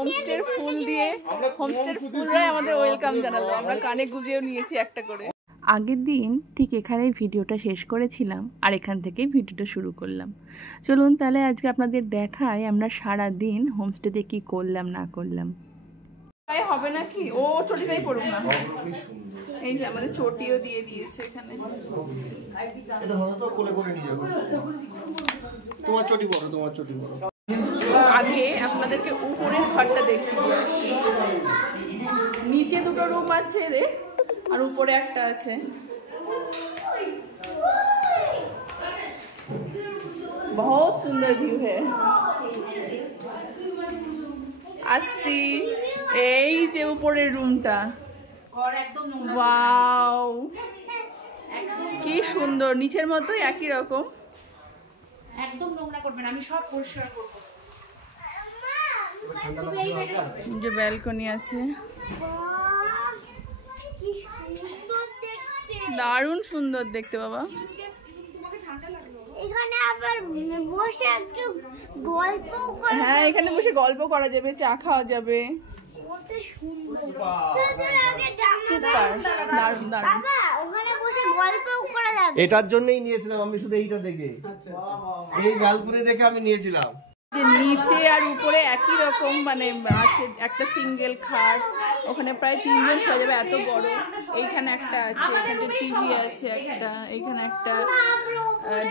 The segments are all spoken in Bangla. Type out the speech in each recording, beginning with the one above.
হোমস্টের ফুল দিয়ে হোমস্টের ফুলরাই আমাদের ওয়েলকাম জানালো। আমরা কানে গুঁজেও নিয়েছি একটা করে। আগের দিন ঠিক এখানে ভিডিওটা শেষ করেছিলাম আর এখান থেকে ভিডিওটা শুরু করলাম। চলুন তাহলে আজকে আপনাদের দেখায় আমরা সারা দিন হোমস্টেতে কি করলাম না করলাম। হবে নাকি ও চটিটাই পড়ুক না। এই যে আমাদের চটিও দিয়ে দিয়েছে এখানে। এটা ধরো তো কোলে করে নিয়ে যাবো। তোমার চটি পড়ো, তোমার চটি পড়ো। আগে আপনাদেরকে উপরের ঘরটা দেখিয়ে আসি। নিচে দুটো রুম আছে রে আর উপরে একটা আছে। बहुत सुंदर व्यू है। আসছি এই যে উপরের রুমটা। ওয়াও কি সুন্দর, নিচের মতো একই রকম। একদম নোংরা করবেন, আমি সব পরিষ্কার করব। যে ব্যালকনি আছে, দারুণ সুন্দর দেখতে বাবা। এখানে আবার বসে একটু গল্প করা, হ্যাঁ এখানে বসে গল্প করা যাবে, চা খাওয়া যাবে। কত সুন্দর। সুপার, দারুণ দারুণ। বাবা ওখানে বসে গল্প করা যাবে। এটার জন্যই নিয়েছিলাম আমি, শুধু এইটা দেখে, এই ব্যালকনি দেখে আমি নিয়েছিলাম। যে নিচে আর উপরে একই রকম মানে আছে, একটা সিঙ্গেল খাট, ওখানে প্রায় 3 জন শোয়া যাবে, এত বড়। এইখানে একটা আছে, এখানে টিভি আছে একটা, এইখানে একটা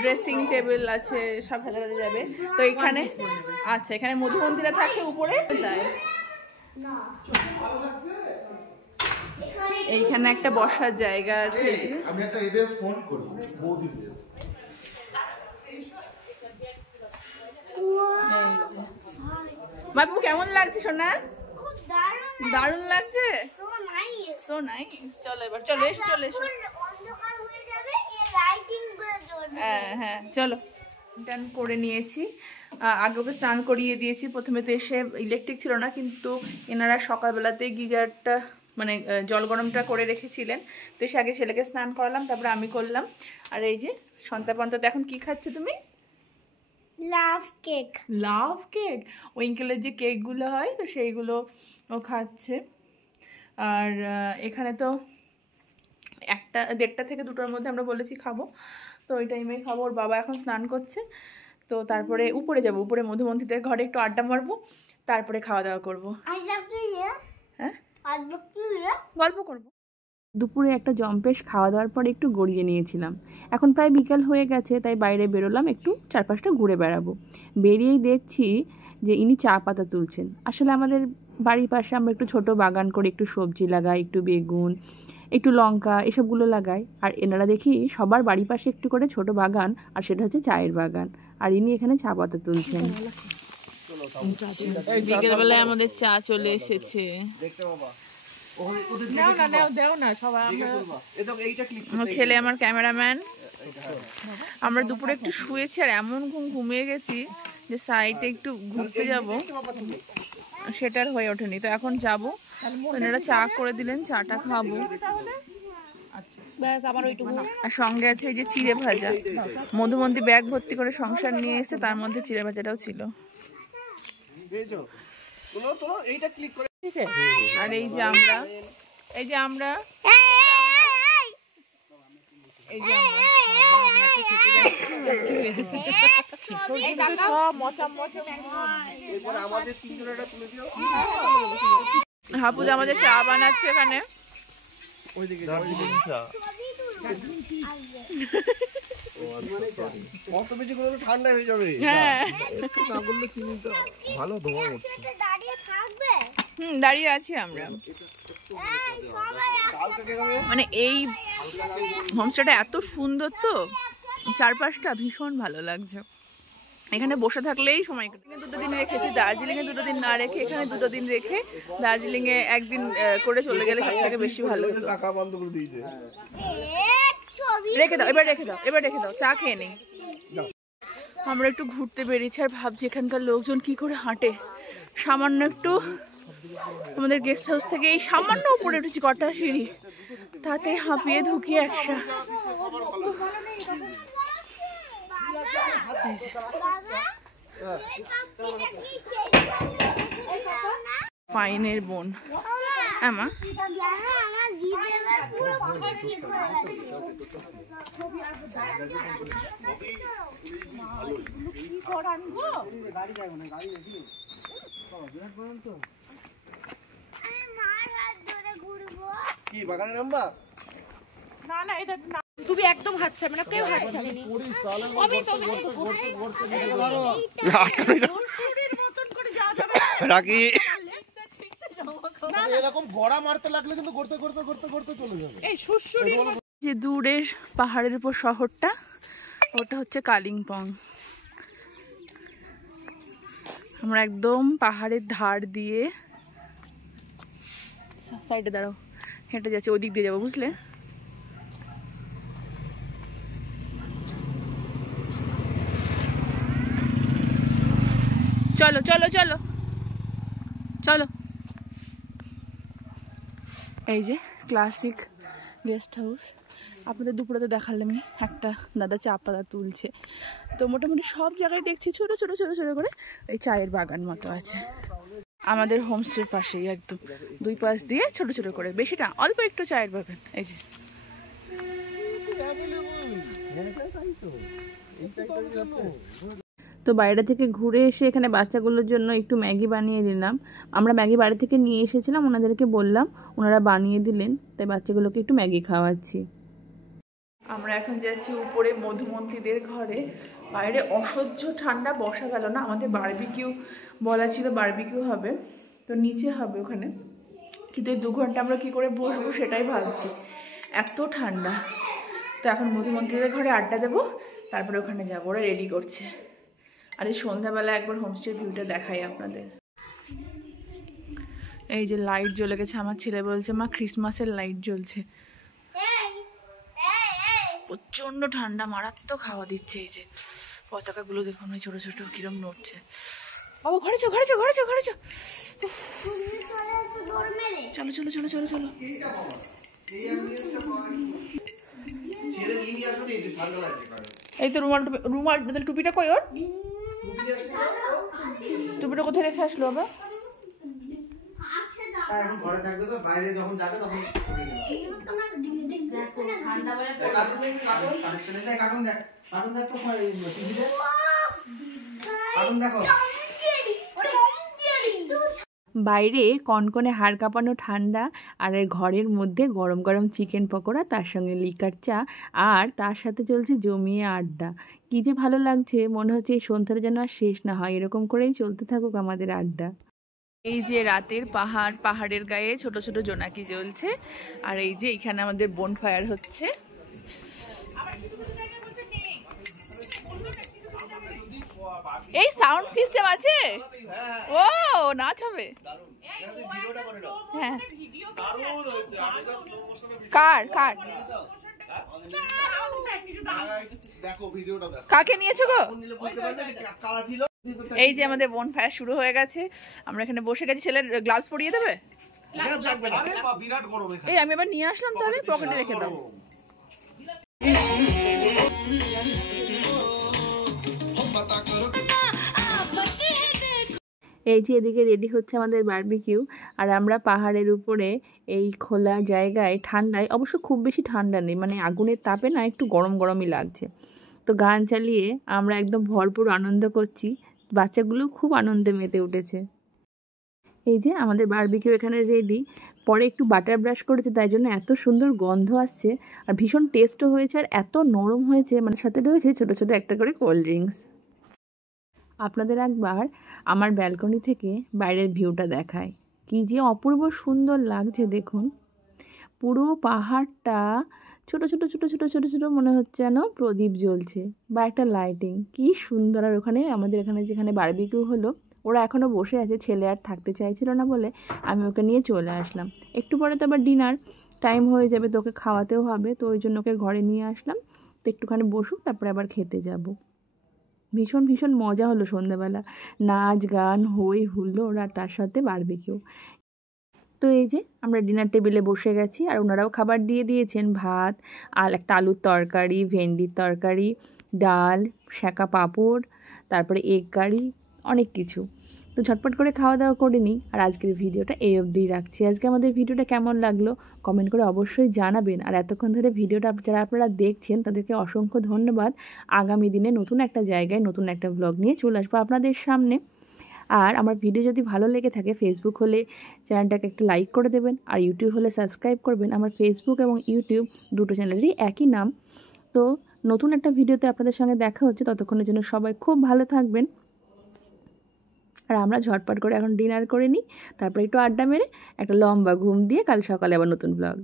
ড্রেসিং টেবিল আছে, সব সাজানো যাবে। তো এখানে আচ্ছা এখানে মধুমন্দিরা থাকছে উপরে। তাই এইখানে একটা বসার জায়গা আছে। আমি একটা এদের ফোন করব বৌদিদের। বাবু কেমন লাগছে সোনা? খুব দারুণ, দারুণ লাগছে। So nice, so nice. চলো এবার চলে এসো, চলে এসো। অন্ধকার হয়ে যাবে এই লাইটিং গুলো জ্বলবে। হ্যাঁ হ্যাঁ চলো। টান করে নিয়েছি, আগে ওকে স্নান করিয়ে দিয়েছি। প্রথমে তো এসে ইলেকট্রিক ছিল না, কিন্তু এনারা সকালবেলাতে গিজারটা মানে জল গরমটা করে রেখেছিলেন। তো এসে আগে ছেলেকে স্নান করালাম, তারপরে আমি করলাম। আর এই যে সন্তাপন্ত এখন কি খাচ্ছ তুমি? লাভ কেক। লাভ কেক, উইঙ্কেলের যে কেকগুলো হয় তো সেইগুলো ও খাচ্ছে। আর এখানে তো 1টা 1:30 থেকে 2টার মধ্যে আমরা বলেছি খাবো, তো ওই টাইমে খাবো। ওর বাবা এখন স্নান করছে, তো তারপরে উপরে যাব, উপরে মধুমন্ত্রীদের ঘরে একটু আড্ডা মারবো, তারপরে খাওয়া দাওয়া করবো। হ্যাঁ গল্প করবো। দুপুরে একটা জম্পেশ খাওয়া দাওয়ার পর একটু গড়িয়ে নিয়েছিলাম। এখন প্রায় বিকাল হয়ে গেছে, তাই বাইরে বেরোলাম, একটু 4-5টা ঘুরে বেড়াবো। বেরিয়েই দেখছি যে ইনি চা পাতা তুলছেন। আসলে আমাদের বাড়ির পাশে আমরা একটু ছোট বাগান করে একটু সবজি লাগাই, একটু বেগুন, একটু লঙ্কা, এসবগুলো লাগাই। আর এনারা দেখি সবার বাড়ির পাশে একটু করে ছোট বাগান, আর সেটা হচ্ছে চায়ের বাগান। আর ইনি এখানে চা পাতা তুলছেন। বিকেলবেলায় আমাদের চা চলে এসেছে। ছেলে আমার ক্যামেরাম্যান। আমরা দুপুরে একটু শুয়েছি আর এমন ঘুমিয়ে গেছি যে সাইডে একটু ঘুরতে যাব, সেটার হয়ে ওঠেনি। তো এখন যাবো, এনারা চা করে দিলেন, চাটা খাবো। আর সঙ্গে আছে এই যে চিড়ে ভাজা। মধুমন্ত্রী ব্যাগ ভর্তি করে সংসার নিয়ে এসে, তার মধ্যে চিড়ে ভাজাটাও ছিল। আর এই যে আমরা এই যে আমরা হাপুজ আমাদের চা বানাচ্ছে এখানে। ঠান্ডা হয়ে যাবে। হ্যাঁ ভালো ধোঁয়া উঠছে। দাঁড়িয়ে আছি আমরা। মানে এই হোমস্টেটা এত সুন্দর, তো চারপাশটা ভীষণ ভালো লাগছে। এখানে বসে থাকলেই সময় কাটে। 2 দিন রেখেছি, দার্জিলিংয়ে 2 দিন না রেখে এখানে 2 দিন রেখে দার্জিলিংয়ে 1 দিন করে চলে গেলে সব থেকে বেশি ভালো হতো। রেখে দাও, এবার রেখে দাও, এবার রেখে দাও, চা খেয়ে নেই। আমরা একটু ঘুরতে বেরিয়েছি আর ভাবছি এখানকার লোকজন কি করে হাঁটে। সামান্য একটু আমাদের গেস্ট হাউস থেকে এই সামান্য উপরে উঠেছি, কটা সিঁড়ি, তাতে হাঁপিয়ে ঢুকি একসা। পাইনের বোন। আমা জানো আমার জিভ এবার পুরো ঠিক হয়ে গেছে। আমি মার হাত ধরে ঘুরবো। কি বাগানে নামবা? তুমি একদম হাত ছাড়বে না, কেউ হাত ছাড়েনি। রাখি এরকম গড়া মারতে লাগলে কিন্তু গড়তে গড়তে গড়তে গড়তে চলে যাবে। যে দূরের পাহাড়ের উপর শহরটা, ওটা হচ্ছে কালিম্পং। আমরা একদম পাহাড়ের ধার দিয়ে, সাইডে দাঁড়াও, হেঁটে যাচ্ছি, ওই দিক দিয়ে যাবো, বুঝলে? চলো চলো চলো চলো। এই যে ক্লাসিক গেস্ট হাউস। আপনাদের দুপুরে তো দেখালামই, একটা দাদা চা পাতা তুলছে। তো মোটামুটি সব জায়গায় দেখছি ছোটো ছোটো ছোটো ছোটো করে এই চায়ের বাগান মতো আছে। আমাদের হোমস্টের পাশেই একদম দুই পাশ দিয়ে ছোট ছোট করে, বেশি না, অল্প একটু চায়ের বাগান। এই যে তো বাইরে থেকে ঘুরে এসে এখানে বাচ্চাগুলোর জন্য একটু ম্যাগি বানিয়ে দিলাম। আমরা ম্যাগি বাড়ি থেকে নিয়ে এসেছিলাম, ওনাদেরকে বললাম, ওনারা বানিয়ে দিলেন, তাই বাচ্চাগুলোকে একটু ম্যাগি খাওয়াচ্ছি। আমরা এখন যাচ্ছি উপরে মধুমন্ত্রীদের ঘরে। বাইরে অসহ্য ঠান্ডা, বসা গেল না। আমাদের বারবিকিউ বলা ছিল, বারবিকিউ হবে, তো নিচে হবে ওখানে, কিন্তু এই 2 ঘন্টা আমরা কী করে বসবো সেটাই ভাবছি, এত ঠান্ডা। তো এখন মধুমন্ত্রীদের ঘরে আড্ডা দেবো, তারপরে ওখানে যাবো, ওরা রেডি করছে। আর এই সন্ধ্যাবেলা একবার হোমস্টের ভিউটা দেখাই আপনাদের। এই যে লাইট জ্বলে গেছে, আমার ছেলে বলছে মা ক্রিসমাসের লাইট জ্বলছে। প্রচণ্ড ঠান্ডা, মারাত্মক হাওয়া দিচ্ছে। এই যে পতাকাগুলো দেখুন, ওই ছোটো ছোটো কিরম নড়ছে। বাবা ঘরে চো ঘরে চো ঘরে চো ঘরে চো, চলো চলো চলো চলো চলো। এই তো রুমাল, রুমাল টুপিটা কই ওর? টুপিটা কোথায় রেখে আসলো বাবা? ঘরে থাকবে তো, বাইরে যখন যাবে তখন বাইরে কনকনে হাড় কাঁপানো ঠান্ডা, আর ঘরের মধ্যে গরম গরম চিকেন পকোড়া, তার সঙ্গে লিকার চা, আর তার সাথে চলছে জমিয়ে আড্ডা। কী যে ভালো লাগছে, মনে হচ্ছে এই সন্ধ্যাটা যেন আর শেষ না হয়, এরকম করেই চলতে থাকুক আমাদের আড্ডা। এই যে রাতের পাহাড়, পাহাড়ের গায়ে ছোট ছোট জোনাকি জ্বলছে, আর এই যে এখানে আমাদের বনফায়ার হচ্ছে। এই সাউন্ড সিস্টেম আছে, ও নাচ হবে। হ্যাঁ, কার কার কাকে নিয়েছো গো? এই যে আমাদের বনফায়ার শুরু হয়ে গেছে, আমরা এখানে বসে গেছি। ছেলের গ্লাভস পরিয়ে দেবে? এই আমি এবার নিয়ে আসলাম, তাহলে পকেটে রেখে দাও। এই যে এদিকে রেডি হচ্ছে আমাদের বারবিকিউ, আর আমরা পাহাড়ের উপরে এই খোলা জায়গায়, ঠান্ডায়, অবশ্য খুব বেশি ঠান্ডা নেই, মানে আগুনের তাপে না একটু গরম গরমই লাগছে। তো গান চালিয়ে আমরা একদম ভরপুর আনন্দ করছি, বাচ্চাগুলো খুব আনন্দে মেতে উঠেছে। এই যে আমাদের বারবিকিউ এখানে রেডি। পরে একটু বাটার ব্রাশ করেছে, তাই জন্য এত সুন্দর গন্ধ আসছে, আর ভীষণ টেস্টও হয়েছে, আর এত নরম হয়েছে, মানে সাথে রয়েছে ছোটো ছোটো একটা করে কোল্ড ড্রিঙ্কস। আপনাদের একবার আমার ব্যালকনি থেকে বাইরের ভিউটা দেখায়, কী যে অপূর্ব সুন্দর লাগছে দেখুন। পুরো পাহাড়টা ছোটো ছোটো ছোটো ছোটো ছোটো ছোটো মনে হচ্ছে যেন প্রদীপ জ্বলছে বা একটা লাইটিং, কী সুন্দর। আর ওখানে আমাদের এখানে যেখানে বারবিকিউ হলো, ওরা এখনও বসে আছে, ছেলে আর থাকতে চাইছিল না বলে আমি ওকে নিয়ে চলে আসলাম। একটু পরে তো আবার ডিনার টাইম হয়ে যাবে, তোকে খাওয়াতেও হবে, তো ওই জন্য ওকে ঘরে নিয়ে আসলাম। তো একটুখানি বসুক, তারপরে আবার খেতে যাব। ভীষণ ভীষণ মজা হলো সন্ধ্যাবেলা, নাচ গান হই হুল্লোড়, আর তার সাথে বারবিকিউ। তো এই যে আমরা ডিনার টেবিলে বসে গেছি, আর ওনারাও খাবার দিয়ে দিয়েছেন, ভাত, আর একটা আলুর তরকারি, ভেন্ডির তরকারি, ডাল, সেঁকা পাঁপড়, তারপরে এগ কারি, অনেক কিছু। তো ঝটপট করে খাওয়া দাওয়া করে নিই, আর আজকের ভিডিওটা এই অবধিই রাখছি। আজকে আমাদের ভিডিওটা কেমন লাগলো কমেন্ট করে অবশ্যই জানাবেন। আর এতক্ষণ ধরে ভিডিওটা যারা আপনারা দেখছেন তাদেরকে অসংখ্য ধন্যবাদ। আগামী দিনে নতুন একটা জায়গায় নতুন একটা ব্লগ নিয়ে চলে আসবো আপনাদের সামনে। আর আমার ভিডিও যদি ভালো লেগে থাকে, ফেসবুক হলে চ্যানেলটাকে একটা লাইক করে দেবেন, আর ইউটিউব হলে সাবস্ক্রাইব করবেন। আমার ফেসবুক এবং ইউটিউব দুটো চ্যানেলেরই একই নাম। তো নতুন একটা ভিডিওতে আপনাদের সঙ্গে দেখা হচ্ছে, ততক্ষণের জন্য সবাই খুব ভালো থাকবেন। আর আমরা ঝটপট করে এখন ডিনার করে নিই, তারপরে একটু আড্ডা মেরে একটা লম্বা ঘুম দিয়ে কাল সকালে আবার নতুন ব্লগ।